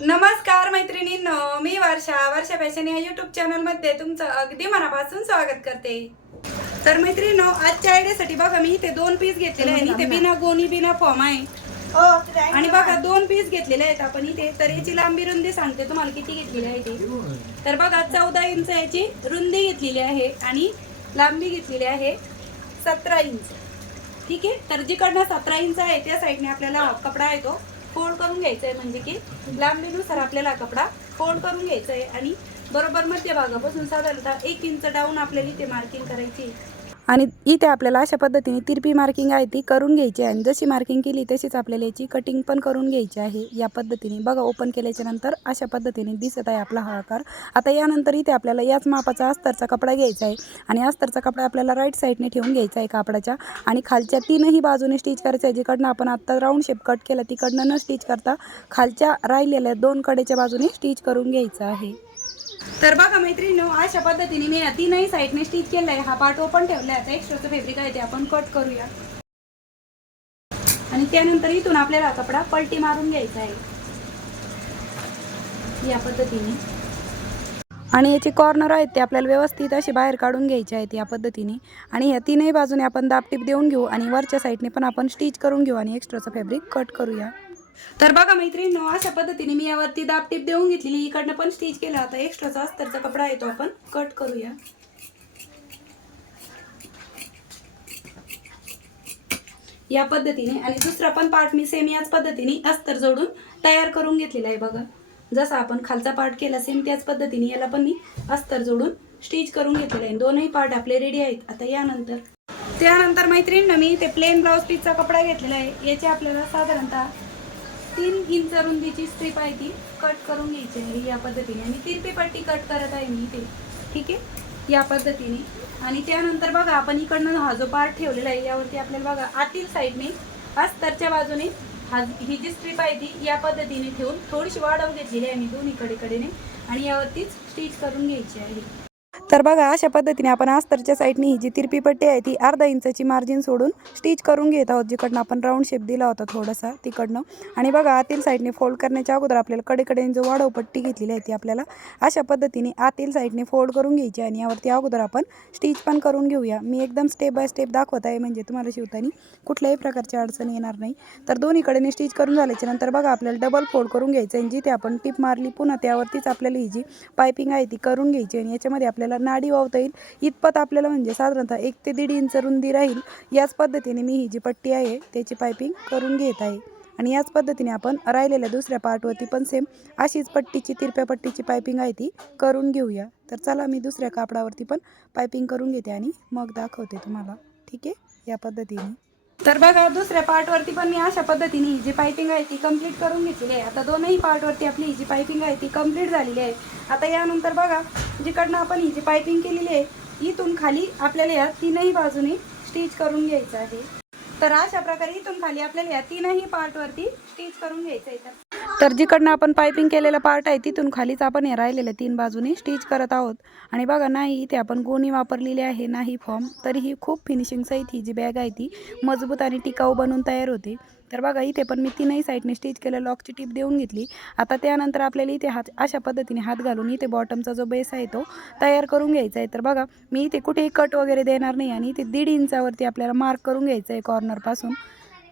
नमस्कार मैत्रिणींनो मी वर्षा. वर्षा फॅशन या युट्यूब चॅनलमध्ये तुमचं अगदी मनापासून स्वागत करते. तर मैत्रिणींनो आजच्या आयडियासाठी बघा मी इथे दोन पीस घेतलेले आहे ते बिना गोणी बिना फॉर्म आहे. आणि बघा दोन पीस घेतलेले आहेत आपण इथे. तर याची लांबी रुंदी सांगते. तुम्हाला किती घेतलेली आहे ती? तर बघा चौदा इंच याची रुंदी घेतलेली आहे आणि लांबी घेतलेली आहे सतरा इंच. ठीक आहे? तर जिकडनं सतरा इंच आहे त्या साईडने आपल्याला हा कपडा आहे तो फोल्ड करून घ्यायचं आहे म्हणजे की लांबीनुसार आपल्याला कपडा फोल्ड करून घ्यायचा आहे आणि बरोबर मध्यभागापासून साधारणतः एक इंच डाऊन आपल्याला इथे मार्किंग करायची आणि इथे आपल्याला अशा पद्धतीने तिरपी मार्किंग आहे ती करून घ्यायची आहे. आणि जशी मार्किंग केली तशीच आपल्याला याची कटिंग पण करून घ्यायची आहे. या पद्धतीने बघा ओपन केल्याच्यानंतर अशा पद्धतीने दिसत आहे आपला हा आकार. आता यानंतर इथे आपल्याला याच मापाचा अस्तरचा कपडा घ्यायचा आहे. आणि अस्तरचा कपडा आपल्याला राईट साईडने ठेवून घ्यायचा आहे कापडाच्या. आणि खालच्या तीनही बाजूने स्टिच करायचं आहे जिकडनं आपण आत्ता राऊंड शेप कट केला तिकडनं न स्टिच करता खालच्या राहिलेल्या दोन कडेच्या बाजूने स्टिच करून घ्यायचं आहे. तर बघा मैत्रिणी अशा पद्धतीने मी या तीनही साईडने स्टिच केलं आहे हा पार्ट ओपन ठेवला आहे आता एक्स्ट्राचं फॅब्रिक आहे ते आपण कट करूया. आणि त्यानंतर इथून आपल्याला कपडा पलटी मारून घ्यायचा आहे. या पद्धतीने. आणि याचे कॉर्नर आहेत ते आपल्याला व्यवस्थित असे बाहेर काढून घ्यायचे आहेत या पद्धतीने. आणि या तीनही बाजूने आपण दाबटीप देऊन घेऊ आणि वरच्या साईडने पण आपण स्टिच करून घेऊ आणि एक्स्ट्राचं फॅब्रिक कट करूया. तर बघा मैत्रिणींनो अशा पद्धतीने मी यावरती दाबटीप देऊन घेतलेली. इकडनं पण स्टिच केला होता एक्स्ट्राचा अस्तरचा कपडा आहे तो आपण. कट करूया. या पद्धतीने आणि दुसरा पण पार्ट मी सेम याच पद्धतीने अस्तर जोडून तयार करून घेतलेला आहे बघा. जसा आपण खालचा पार्ट केला सेम त्याच पद्धतीने याला पण मी अस्तर जोडून स्टिच करून घेतलेला आहे. दोनही पार्ट आपले रेडी आहेत. आता यानंतर. त्यानंतर मैत्रिणीनं मी ते प्लेन ब्लाऊज पीसचा कपडा घेतलेला आहे. याचे आपल्याला साधारणतः तीन इंच रुंदीची स्ट्रीप आहे ती. कट करून घ्यायची आहे या पद्धतीने. आणि तिरपी पट्टी कट करत आहे मी इथे. ठीक आहे? या पद्धतीने. आणि त्यानंतर बघा आपण इकडनं हा जो पार्ट ठेवलेला आहे यावरती आपल्याला बघा आतील साईडने अस्तरच्या बाजूने हा ही जी स्ट्रीप आहे ती या पद्धतीने ठेवून थोडीशी वाढवून घेतलेली आहे मी दोन्हीकडे कडेने आणि यावरतीच स्टिच करून घ्यायची आहे. तर बघा अशा पद्धतीने आपण अस्तरच्या साईडने ही जी तिरपी पट्टी आहे ती अर्धा इंचाची मार्जिन सोडून स्टिच करून घेत आहोत. जिकडनं आपण राऊंड शेप दिला होता थोडासा तिकडनं. आणि बघा आतील साईडने फोल्ड करण्याच्या अगोदर आपल्याला कडेकडेने जो वाढव पट्टी घेतलेली आहे ती आपल्याला अशा पद्धतीने आतील साईडने फोल्ड करून घ्यायची आणि यावरती अगोदर आपण स्टिच पण करून घेऊया. मी एकदम स्टेप बाय स्टेप दाखवत आहे म्हणजे तुम्हाला शिवताना कुठल्याही प्रकारची अडचण येणार नाही. तर दोन्हीकडेने स्टिच करून झाल्याच्यानंतर बघा आपल्याला डबल फोल्ड करून घ्यायचं आहे. जिथे आपण टिप मारली पुन्हा त्यावरतीच आपल्याला ही जी पायपिंग आहे ती करून घ्यायची आणि याच्यामध्ये आपल्याला नाडी वावता येईल. इतपत आपल्याला म्हणजे साधारणतः एक ते दीड इंच रुंदी राहील. याच पद्धतीने मी ही जी पट्टी आहे त्याची पायपिंग करून घेत आहे. आणि याच पद्धतीने आपण राहिलेल्या दुसऱ्या पार्टवरती पण सेम अशीच पट्टीची तिरप्या पट्टीची पायपिंग आहे ती करून घेऊया. तर चला मी दुसऱ्या कापडावरती पण पायपिंग करून घेते आणि मग दाखवते तुम्हाला. ठीक आहे? या पद्धतीने. तर बघा दुसऱ्या पार्टवरती पण मी अशा पद्धतीने ही जी पायपिंग आहे ती कंप्लीट करून घेतलेली आहे. आता दोनही पार्टवरती आपली ही जी पायपिंग आहे ती कंप्लीट झालेली आहे. आता यानंतर बघा जिकडनं आपण ही जी पायपिंग केलेली आहे इथून खाली आपल्याला या तीनही बाजूने स्टिच करून घ्यायचं आहे. तर अशा प्रकारे इथून खाली आपल्याला या तीनही पार्टवरती स्टिच करून घ्यायचं आहे. तर तर जिकडनं आपण पायपिंग केलेला पार्ट आहे तिथून खालीच आपण हे राहिलेल्या तीन बाजूने स्टिच करत आहोत. आणि बघा नाही इथे आपण गोणी वापरलेली आहे नाही फॉर्म तरीही खूप फिनिशिंग सहित ही जी बॅग आहे ती मजबूत आणि टिकाऊ बनून तयार होते. तर बघा इथे पण मी तीनही साईडने स्टिच केलं लॉकची टीप देऊन घेतली. आता त्यानंतर आपल्याला इथे हात अशा पद्धतीने हात घालून इथे बॉटमचा जो बेस आहे तो तयार करून घ्यायचा आहे. तर बघा मी इथे कुठेही कट वगैरे देणार नाही आणि इथे दीड इंचावरती आपल्याला मार्क करून घ्यायचं आहे कॉर्नरपासून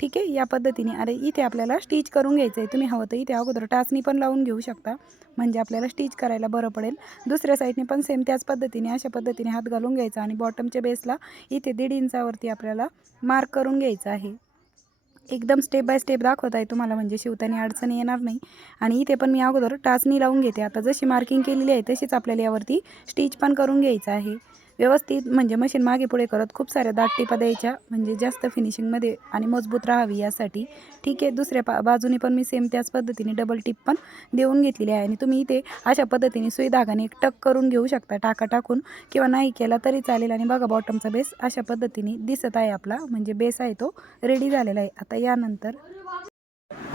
ठीक आहे या पद्धतीने. अरे इथे आपल्याला स्टिच करून घ्यायचं आहे तुम्ही हवं तर इथे अगोदर टाचणी पण लावून घेऊ शकता. म्हणजे आपल्याला स्टिच करायला बरं पडेल. दुसऱ्या साईडने पण सेम त्याच पद्धतीने अशा पद्धतीने हात घालून घ्यायचा आणि बॉटमच्या बेसला इथे दीड इंचावरती आपल्याला मार्क करून घ्यायचं आहे. एकदम स्टेप बाय स्टेप दाखवत आहे तुम्हाला म्हणजे शिवताना अडचणी येणार नाही. आणि इथे पण मी अगोदर टाचणी लावून घेते. आता जशी मार्किंग केलेली आहे तशीच आपल्याला यावरती स्टिच पण करून घ्यायचं आहे. व्यवस्थित म्हणजे मशीन मागे पुढे करत खूप साऱ्या दाट टिपा द्यायच्या. म्हणजे जास्त फिनिशिंगमध्ये आणि मजबूत राहावी यासाठी. ठीक आहे दुसऱ्या पा बाजूने पण मी सेम त्याच पद्धतीने डबल टिप पण देऊन घेतलेली आहे. आणि तुम्ही इथे अशा पद्धतीने सुई धागाने एक टक करून घेऊ शकता. टाका टाकून किंवा नाही केला तरी चालेल. आणि बघा बॉटमचा बेस अशा पद्धतीने दिसत आहे आपला. म्हणजे बेस आहे तो रेडी झालेला आहे. आता यानंतर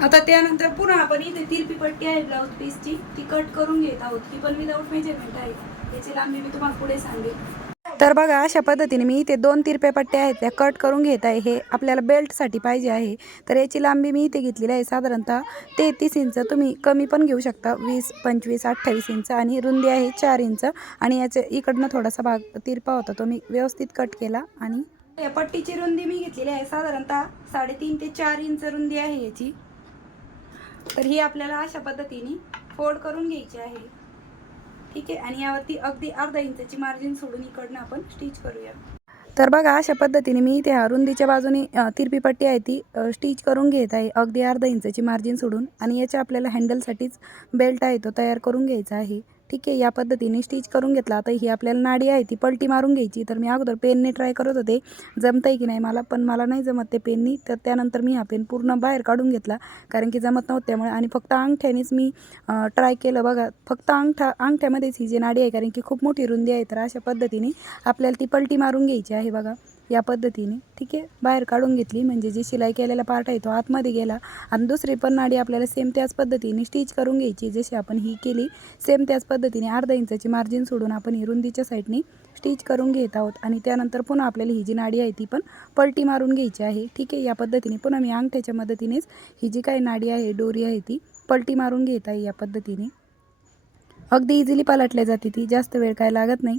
आता त्यानंतर पुन्हा आपण इथे तिरपी पट्टी आहे ब्लाऊज पीसची ती कट करून घेत आहोत. ही पण विदाऊट मेजरमेंट आहे. त्याची लांबी मी तुम्हाला पुढे सांगेल तर बघा अशा पद्धतीने मी इथे दोन तिरपे पट्ट्या आहेत त्या कट करून घेत आहे. हे आपल्याला बेल्टसाठी पाहिजे आहे. तर याची लांबी मी इथे घेतलेली आहे. साधारणतः तेहतीस इंच तुम्ही कमी पण घेऊ शकता. वीस पंचवीस अठ्ठावीस इंच आणि रुंदी आहे चार इंच. आणि याच्या इकडनं थोडासा भाग तिरपा होता तो मी व्यवस्थित कट केला आणि या पट्टीची रुंदी मी घेतलेली आहे. साधारणतः साडेतीन ते चार इंच रुंदी आहे याची. तर ही आपल्याला अशा पद्धतीने फोल्ड करून घ्यायची आहे. ठीक आहे. आणि यावरती अगदी अर्धा इंचाची मार्जिन सोडून इकडनं आपण स्टिच करूया. तर बघा अशा पद्धतीने मी इथे अरुंदीच्या बाजूने तिरपी पट्टी आहे ती स्टिच करून घेत आहे. अगदी अर्धा इंचाची मार्जिन सोडून. आणि याच्या आपल्याला हँडलसाठीच बेल्ट आहे तो तयार करून घ्यायचा आहे. ठीक आहे या पद्धतीने स्टिच करून घेतला. आता ही आपल्याला नाडी आहे ती पलटी मारून घ्यायची. तर मी अगोदर पेनने ट्राय करत होते. जमतं आहे की नाही मला पण मला नाही जमत ते पेननी तर त्यानंतर मी हा पेन पूर्ण बाहेर काढून घेतला कारण की जमत नव्हतं त्यामुळे आणि फक्त अंगठ्यानेच मी ट्राय केलं. बघा फक्त अंगठा अंगठ्यामध्येच ही जी नाडी आहे कारण की खूप मोठी रुंदी आहे तर अशा पद्धतीने आपल्याला ती पलटी मारून घ्यायची आहे बघा. या पद्धतीने ठीक आहे? बाहेर काढून घेतली. म्हणजे जी शिलाई केलेला पार्ट आहे तो आतमध्ये गेला. आणि दुसरी पण नाडी आपल्याला सेम त्याच पद्धतीने स्टिच करून घ्यायची. जशी आपण ही केली सेम त्याच पद्धतीने अर्धा इंचाची मार्जिन सोडून आपण ही रुंदीच्या साईडने स्टिच करून घेत आहोत. आणि त्यानंतर पुन्हा आपल्याला ही जी नाडी आहे ती पण पलटी मारून घ्यायची आहे. ठीक आहे? या पद्धतीने पुन्हा मी अंगठ्याच्या मदतीनेच ही जी काही नाडी आहे डोरी आहे ती पलटी मारून घेत आहे या पद्धतीने. अगदी इझिली पलटल्या जाते ती. जास्त वेळ काय लागत नाही.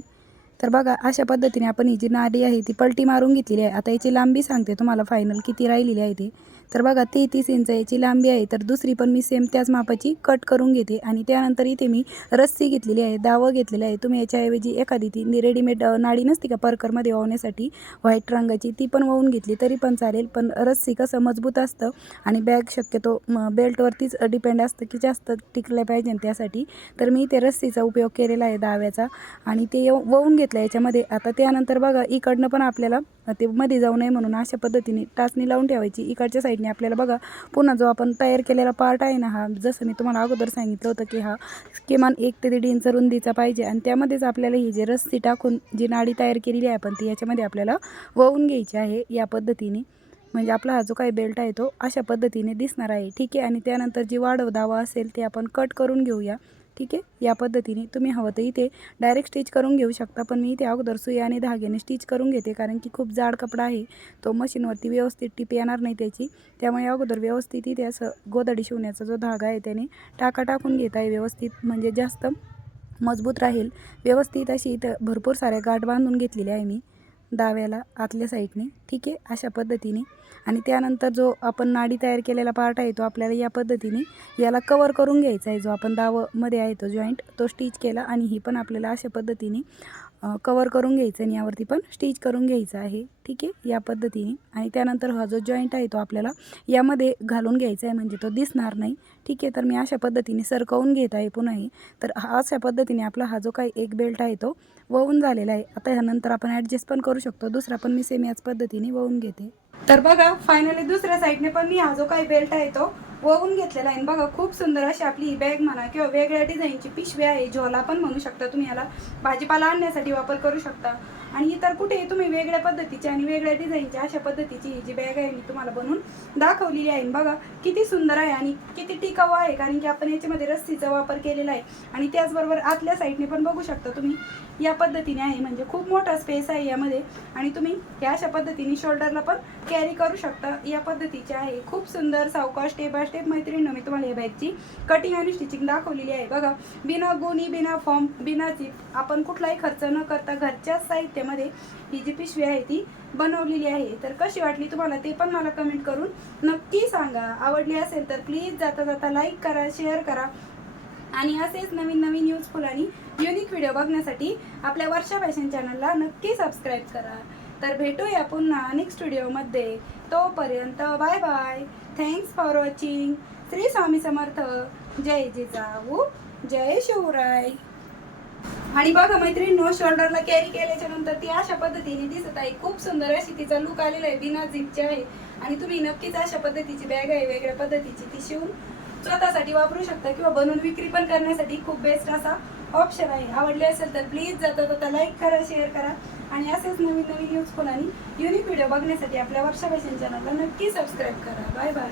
तर बघा अशा पद्धतीने आपण ही जी नाडी आहे ती पलटी मारून घेतलेली आहे. आता याची लांबी सांगते तुम्हाला फायनल किती राहिलेली आहे ती. तर बघा तेहतीस इंच याची लांबी आहे. तर दुसरी पण मी सेम त्याच मापाची कट करून घेते. आणि त्यानंतर इथे मी रस्सी घेतलेली आहे दावं घेतलेलं आहे. तुम्ही याच्याऐवजी एखादी ती रेडीमेड नाडी नसते का परकरमध्ये वाहण्यासाठी? व्हाईट रंगाची ती पण वाहून घेतली तरी पण चालेल. पण रस्सी कसं मजबूत असतं आणि बॅग शक्यतो बेल्टवरतीच डिपेंड असतं की जास्त टिकलं पाहिजे त्यासाठी. तर मी ते रस्सीचा उपयोग केलेला आहे दाव्याचा. आणि ते येऊ- घेतलं याच्यामध्ये. आता त्यानंतर बघा इकडनं पण आपल्याला ते मध्ये जाऊ नये म्हणून अशा पद्धतीने टाचणी लावून ठेवायची. इकडच्या साईडने आपल्याला बघा पुन्हा जो आपण तयार केलेला पार्ट आहे ना हा जसं मी तुम्हाला अगोदर सांगितलं होतं की हा किमान एक ते दीड इंच रुंदीचा पाहिजे आणि त्यामध्येच आपल्याला ही जे रस्सी टाकून जी नाडी तयार केलेली आहे आपण ती याच्यामध्ये आपल्याला वळून घ्यायची आहे या पद्धतीने. म्हणजे आपला हा जो काही बेल्ट आहे तो अशा पद्धतीने दिसणार आहे. ठीक आहे? आणि त्यानंतर जी वाढव दावा असेल ते आपण कट करून घेऊया. ठीक आहे? या पद्धतीने तुम्ही हवं तर इथे डायरेक्ट स्टिच करून घेऊ शकता पण मी इथे अगोदर सुई आणि धाग्याने स्टिच करून घेते कारण की खूप जाड कपडा आहे. तो मशीनवरती व्यवस्थित टिप येणार नाही त्याची. त्यामुळे अगोदर व्यवस्थित इथे असं गोदडी शिवण्याचा जो धागा आहे त्याने टाका टाकून घेत आहे व्यवस्थित म्हणजे जास्त मजबूत राहील. व्यवस्थित अशी इथं भरपूर साऱ्या गाठ बांधून घेतलेल्या आहे मी. दाव्याला आतल्या साईडने. ठीक आहे अशा पद्धतीने. आणि त्यानंतर जो आपण नाडी तयार केलेला पार्ट आहे तो आपल्याला या पद्धतीने याला कवर करून घ्यायचा आहे. जो आपण दावमध्ये आहे तो जॉईंट तो स्टिच केला आणि ही पण आपल्याला अशा पद्धतीने कवर करून घ्यायचं आणि यावरती पण स्टिच करून घ्यायचं आहे. ठीक आहे? या पद्धतीने. आणि त्यानंतर हा जो जॉईंट आहे तो आपल्याला यामध्ये घालून घ्यायचा आहे. म्हणजे तो दिसणार नाही. ठीक आहे? तर मी अशा पद्धतीने सरकवून घेत आहे पुन्हाही तर हा अशा पद्धतीने आपला हा जो काही एक बेल्ट आहे तो वळून झालेला आहे. आता ह्यानंतर आपण ॲडजस्ट पण करू शकतो. दुसरा पण मी सेम याच पद्धतीने वळून घेते. तर बघा फायनली दुसऱ्या साईडने पण मी हा जो काही बेल्ट आहे तो वळून घेतलेला आहे. बघा खूप सुंदर अशी आपली ही बॅग म्हणा किंवा वेगळ्या डिझाईनची पिशवी आहे झोला पण म्हणू शकता तुम्ही याला भाजीपाला आणण्यासाठी वापर करू शकता. आणि इतर कुठे तुम्ही वेगळ्या पद्धतीची आणि वेगळ्या डिझाईनची अशा पद्धतीची ही जी बॅग आहे मी तुम्हाला बनवून दाखवलेली आहे. बघा किती सुंदर आहे आणि किती टिकाऊ आहे कारण की आपण याच्यामध्ये रस्सीचा वापर केलेला आहे. आणि त्याचबरोबर आतल्या साईडने पण बघू शकता तुम्ही या पद्धतीने आहे. म्हणजे खूप मोठा स्पेस आहे यामध्ये. आणि तुम्ही या अशा पद्धतीने शोल्डरला पण कॅरी करू शकता. या पद्धतीचे आहे. खूप सुंदर सावकाश स्टेप बाय स्टेप मैत्रिणी मी तुम्हाला या बॅगची कटिंग आणि स्टिचिंग दाखवलेली आहे. बघा बिना गोणी बिना फॉर्म बिना चिप आपण कुठलाही खर्च न करता घरच्याच साहित्यामध्ये ही जी पिशवी आहे ती बनवलेली आहे. तर कशी वाटली तुम्हाला ते पण मला कमेंट करून नक्की सांगा. आवडली असेल तर प्लीज जाता जाता लाईक करा शेअर करा. आणि असेच नवीन नवीन युजफुल आणि युनिक व्हिडिओ बघण्यासाठी आपल्या वर्षा फॅशन चॅनलला नक्की सबस्क्राईब करा. तर भेटूया पुन्हा नेक्स्ट व्हिडिओमध्ये तोपर्यंत bye bye thanks for watching Shri Swami Samarth. जय जिजाऊ. जय शिवराय. आणि बघा मैत्रिणींनो शोल्डरला कॅरी केल्याच्यानंतर ती अशा पद्धतीने दिसत आहे. खूप सुंदर अशी तिचा लुक आलेला आहे. बिना झिपचे आहे. आणि तुम्ही नक्कीच अशा पद्धतीची बॅग आहे वेगळ्या पद्धतीची ती शिवून स्वतःसाठी वापरू शकता किंवा बनवून विक्री पण करण्यासाठी खूप बेस्ट असा ऑप्शन आहे. आवडले असेल तर प्लीज जाता जाता लाईक करा शेअर करा. आणि असेच नवीन नवीन युजफुल आणि युनिक व्हिडिओ बघण्यासाठी आपल्या वर्षा फॅशन चॅनलला नक्की सबस्क्राईब करा. Bye bye